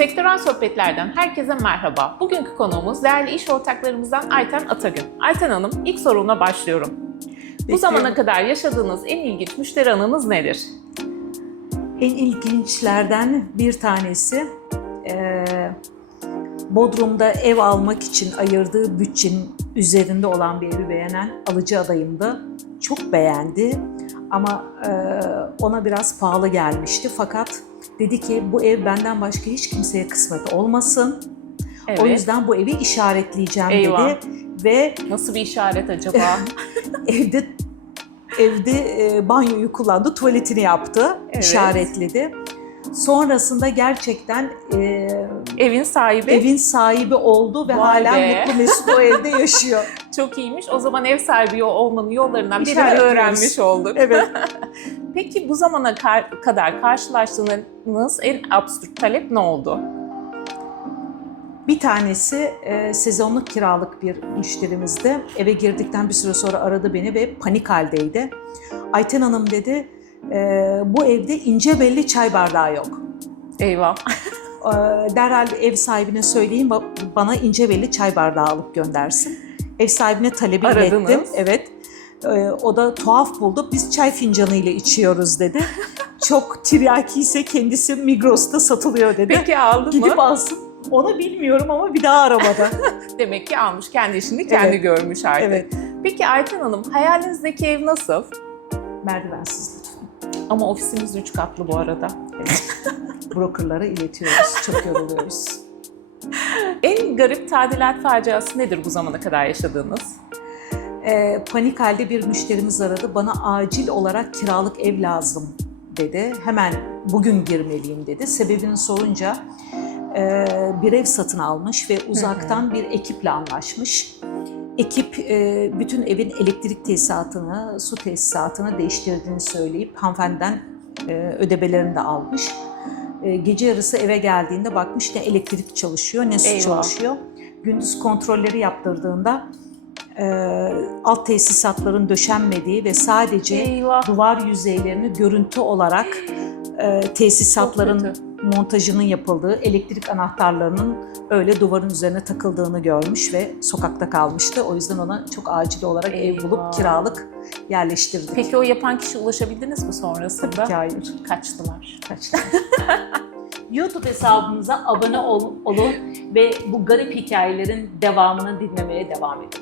Sektörel sohbetlerden herkese merhaba. Bugünkü konuğumuz değerli iş ortaklarımızdan Ayten Atagün. Ayten Hanım, ilk sorumla başlıyorum. Bu zamana kadar yaşadığınız en ilginç müşteri anınız nedir? En ilginçlerden bir tanesi eee, Bodrum'da ev almak için ayırdığı bütçenin üzerinde olan bir evi beğenen alıcı adayımdı. Çok beğendi ama eee, ona biraz pahalı gelmişti fakat dedi ki bu ev benden başka hiç kimseye kısmet olmasın. Evet. O yüzden bu evi işaretleyeceğim Eyvah. dedi ve Nasıl bir işaret acaba? evde evde e, banyoyu kullandı, tuvaletini yaptı, Evet. işaretledi. Sonrasında gerçekten e, Evin sahibi evin sahibi oldu ve Vay hala be. mutlu mesut o evde yaşıyor. çok iyiymiş. O zaman ev sahibi olmanın yollarından birini İşaretliyoruz. öğrenmiş olduk. Evet. Peki bu zamana kar- kadar karşılaştığınız en absürt talep ne oldu? Bir tanesi e, sezonluk kiralık bir müşterimizdi. Eve girdikten bir süre sonra aradı beni ve panik haldeydi. Ayten Hanım dedi, e, bu evde ince belli çay bardağı yok. Eyvah. Ee, derhal ev sahibine söyleyeyim ba- bana ince belli çay bardağı alıp göndersin. Ev sahibine talebi Aradınız. ilettim. Evet. Ee, o da tuhaf buldu. Biz çay fincanı ile içiyoruz dedi. Çok tiryaki ise kendisi Migros'ta satılıyor dedi. Peki aldı Gidip mı? alsın. Onu bilmiyorum ama bir daha aramadı. Demek ki almış. Kendi işini kendi Evet. görmüş artık. evet. Peki Ayten Hanım, hayalinizdeki ev nasıl? Merdivensiz lütfen. Ama ofisimiz üç katlı bu arada. Brokerlara iletiyoruz. Çok yoruluyoruz. En garip tadilat faciası nedir bu zamana kadar yaşadığınız? Ee, panik halde bir müşterimiz aradı. Bana acil olarak kiralık ev lazım dedi. Hemen bugün girmeliyim dedi. Sebebini sorunca e, bir ev satın almış ve uzaktan bir ekiple anlaşmış. Ekip e, bütün evin elektrik tesisatını, su tesisatını değiştirdiğini söyleyip hanımefendiden e, ödemelerini de almış. E, gece yarısı eve geldiğinde bakmış ne elektrik çalışıyor ne su Eyvah. çalışıyor. Gündüz kontrolleri yaptırdığında e, alt tesisatların döşenmediği ve sadece Eyvah. duvar yüzeylerini görüntü olarak e, tesisatların montajının yapıldığı, elektrik anahtarlarının öyle duvarın üzerine takıldığını görmüş ve sokakta kalmıştı. O yüzden ona çok acil olarak ev Eyvah. bulup kiralık yerleştirdik. Peki o yapan kişi ulaşabildiniz mi sonrasında? Tabii ki hayır. Kaçtılar. Kaçtı. YouTube hesabımıza abone ol- olun ve bu garip hikayelerin devamını dinlemeye devam edin.